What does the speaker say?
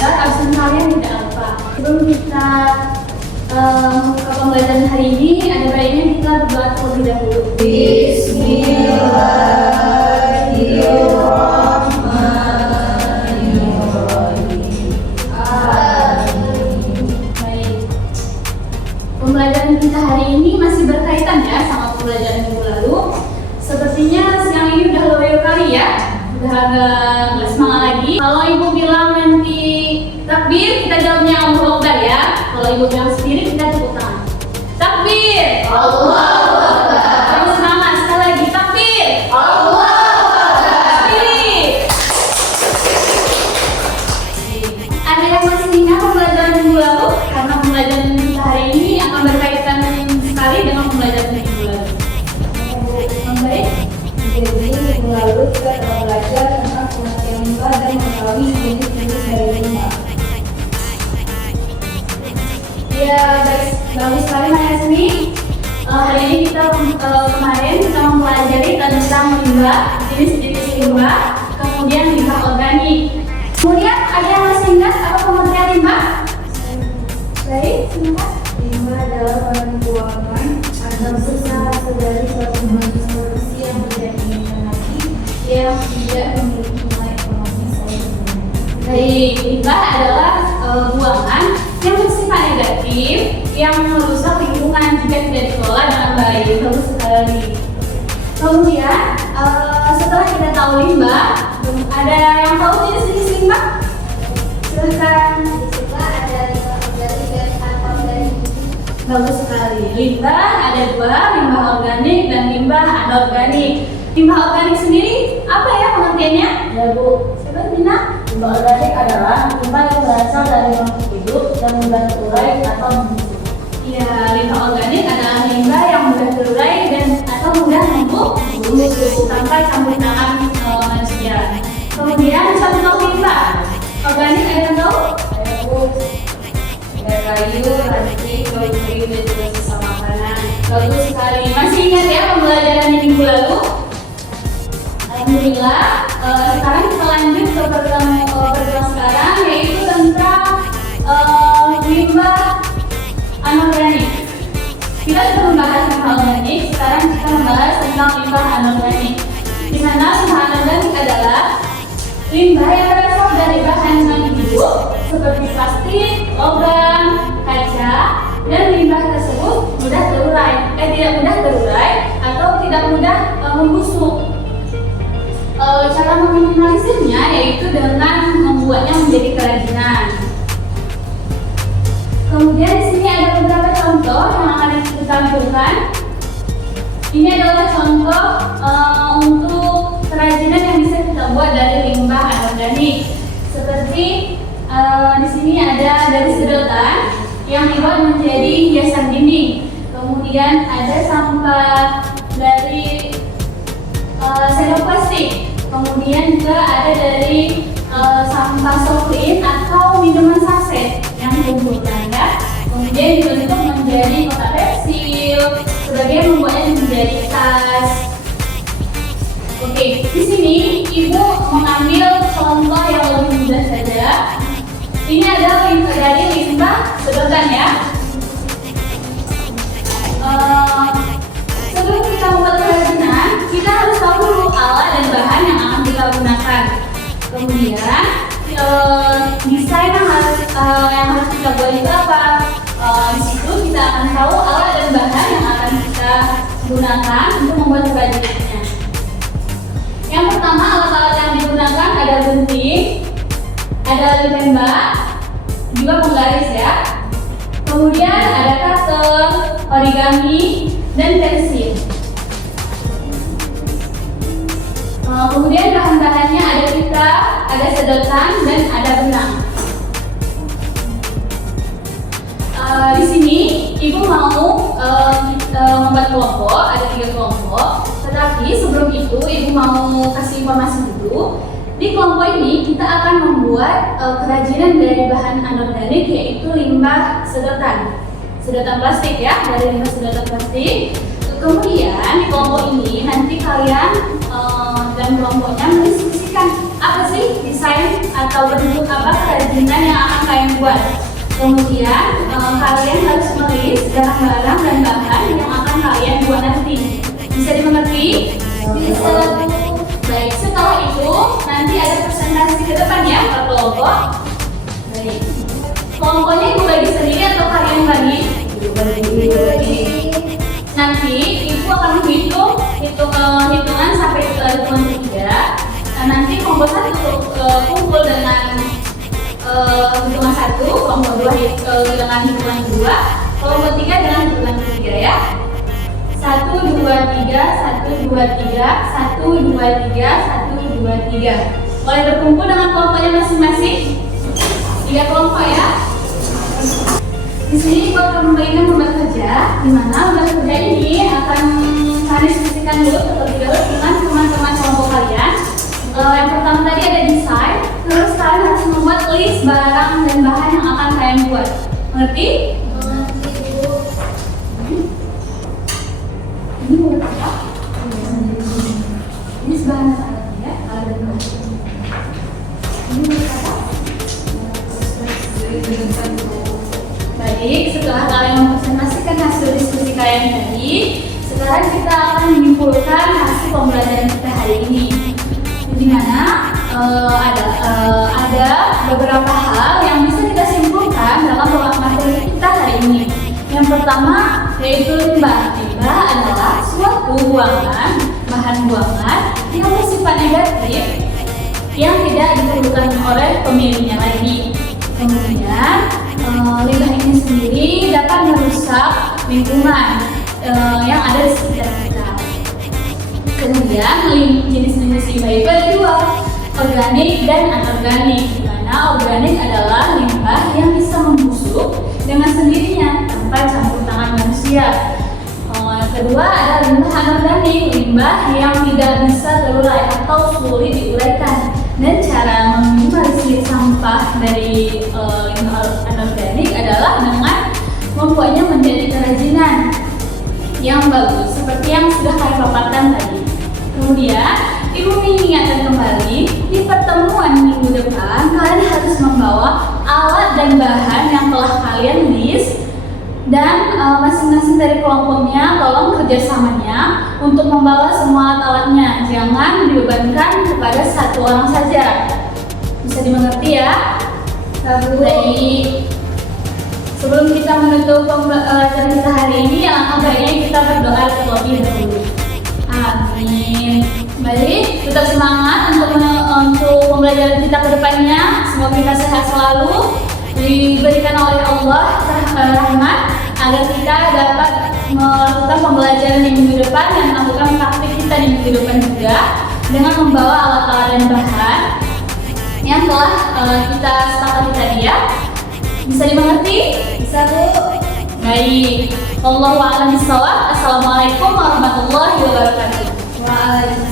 agar absen kalian tidak lupa. Sebelum kita membuka pembelajaran hari ini, ada baiknya kita berdoa terlebih dahulu. Pembelajaran kita hari ini masih berkaitan ya sama pembelajaran minggu lalu. Sepertinya siang ini udah loyo kali ya, udah agak semangat lagi. Kalau ibu bilang nanti takbir, kita jawabnya Allahu Akbar ya. Kalau ibu bilang sendiri, kita tepuk tangan. Takbir, Allahu Akbar. Terus semangat sekali lagi, takbir, Allahu Akbar. Sendiri. Ada yang masih ingat pembelajaran minggu lalu? Karena pembelajaran kita hari ini akan berkaitan sekali dengan pembelajaran minggu lalu. Baik. Jadi minggu lalu kita telah belajar tentang pengertian limbah dan mengetahui jenis-jenis dari limbah. Ya, bagus sekali Mbak Yasmi. Hari ini kemarin kita mempelajari tentang limbah, jenis-jenis limbah, kemudian limbah organik. Kemudian ada yang masih ingat apa pengertian limbah? Baik, singkat. Limbah adalah bahan buangan atau sisa dari suatu jenis produksi yang tidak diinginkan lagi yang tidak memiliki nilai ekonomi selanjutnya. Baik, limbah adalah buangan yang bersifat negatif yang merusak lingkungan jika tidak dikelola dengan baik. Bagus sekali. Kemudian setelah kita tahu limbah, ada yang tahu jenis-jenis limbah? Silakan. Limbah ada limbah organik dan anorganik. Bagus sekali. Limbah ada dua, limbah organik dan limbah anorganik. Limbah organik sendiri apa ya pengertiannya? Ya Bu, Coba Dina. limbah organik adalah limbah yang berasal dari makhluk hidup yang mudah terurai atau membusuk. Ya, limbah organik adalah limbah yang mudah terurai dan atau mudah membusuk tanpa campur tangan manusia. Kemudian satu tahu limbah organik ada yang tahu? Saya Bu, ada kayu, ranting, kayu kering dan juga sisa makanan. Bagus sekali. Masih ingat ya pembelajaran minggu lalu? Alhamdulillah. Sekarang kita lanjut ke program sekarang, yaitu tentang limbah anorganik. Kita sudah membahas limbah organik, sekarang kita membahas tentang limbah anorganik. Di mana limbah anorganik adalah limbah yang berasal dari bahan non-hidup seperti plastik, logam, kaca, dan limbah tersebut tidak mudah terurai atau tidak mudah membusuk. Cara meminimalisirnya yaitu dengan membuatnya menjadi kerajinan. Kemudian di sini ada beberapa contoh yang akan kita tampilkan. Ini adalah contoh untuk kerajinan yang bisa kita buat dari limbah anorganik. Seperti di sini ada dari sedotan yang dibuat menjadi hiasan dinding. Kemudian ada sampah dari sendok plastik. Kemudian juga ada dari sampah softclean atau minuman saset yang dikumpulkan ya. Kemudian dibentuk menjadi kotak pensil, sebagai membuatnya menjadi tas. Oke, di sini ibu mengambil contoh yang lebih mudah saja. Ini adalah limbah dari limbah sedotan ya. Sebelum kita membuat kerajinan, kita harus tahu dulu alat dan bahan yang akan kita gunakan. Kemudian desain yang harus kita buat itu apa? Di situ kita akan tahu alat dan bahan yang akan kita gunakan untuk membuat kerajinannya. Yang pertama, alat-alat yang digunakan ada gunting, ada lem tembak, juga penggaris ya. Kemudian ada cutter, origami, dan pensil. Kemudian bahan-bahannya ada pita, ada sedotan, dan ada benang. Di sini ibu mau membuat kelompok, ada 3 kelompok. Tetapi sebelum itu ibu mau kasih informasi dulu. Di kelompok ini kita akan membuat kerajinan dari bahan anorganik, yaitu limbah sedotan plastik ya, dari limbah sedotan plastik. Kemudian di kelompok ini nanti kalian dan kelompoknya mendiskusikan apa sih desain atau bentuk apa kerajinan yang akan kalian buat. Kemudian kalian harus menulis barang-barang dan bahan yang akan kalian buat nanti. Bisa dimengerti? Bisa. Baik, setelah itu nanti ada presentasi ke depan ya ke kelompok. Baik, kelompoknya ibu bagi sendiri atau kalian bagi? Nanti ibu akan menghitung hitungan sampai hitungan 3. Nah, nanti kelompok 1 kumpul dengan hitungan 1, kelompok 2 dengan hitungan 2, kelompok 3 dengan hitungan 3 ya. 1, 2, 3, 1, 2, 3, 1, 2, 3, 1, 2, 3. Boleh berkumpul dengan kelompoknya masing-masing. 3 kelompok ya. Di sini akan memberikan lembar kerja, di mana lembar kerja ini akan kalian diskusikan dulu terlebih dahulu dengan teman-teman kelompok kalian. Yang pertama tadi ada desain, terus kalian harus membuat list barang dan bahan yang akan kalian buat. Mengerti? Ini buat apa? Ini bahan apa ya? Ada dua. Ini buat apa? Baik, setelah kalian mempresentasikan hasil diskusi kalian tadi, sekarang kita akan menyimpulkan hasil pembelajaran kita hari ini. Di mana ada beberapa hal yang bisa kita simpulkan dalam materi kita hari ini. Yang pertama yaitu limbah. Limbah adalah suatu bahan buangan yang bersifat negatif yang tidak diperlukan oleh pemiliknya lagi. Kemudian limbah ini sendiri dapat merusak lingkungan yang ada di sekitar kita. Kemudian jenis-jenis limbah itu ada 2, organik dan anorganik. Di mana organik adalah limbah yang bisa membusuk dengan sendirinya tanpa campur tangan manusia. Kedua ada limbah anorganik, limbah yang tidak bisa terurai atau sulit diuraikan. Dan cara meminimalisir sampah dari limbah anorganik adalah dengan membuatnya menjadi kerajinan yang bagus seperti yang sudah kalian paparkan tadi. Kemudian ibu mengingatkan kembali di pertemuan minggu depan kalian harus membawa alat dan bahan yang telah kalian list, dan masing-masing dari kelompoknya tolong kerjasamanya untuk membawa semua alat-alatnya, jangan dibebankan kepada satu orang saja. Bisa dimengerti ya? Baik. Sebelum kita menutup pembelajaran kita hari ini, alangkah baiknya kita berdoa terlebih dahulu. Amin. Baik, tetap semangat untuk pembelajaran kita ke depannya. Semoga kita sehat selalu, diberikan oleh Allah rahmat agar kita dapat melakukan pembelajaran di minggu depan dan melakukan praktik kita di minggu depan juga dengan membawa alat-alat dan bahan yang telah kita sepakati tadi ya. Bisa dimengerti? Bisa Bu. Baik. Wallahu a'lam bishawab. Assalamualaikum warahmatullahi wabarakatuh. Waalaikumsalam.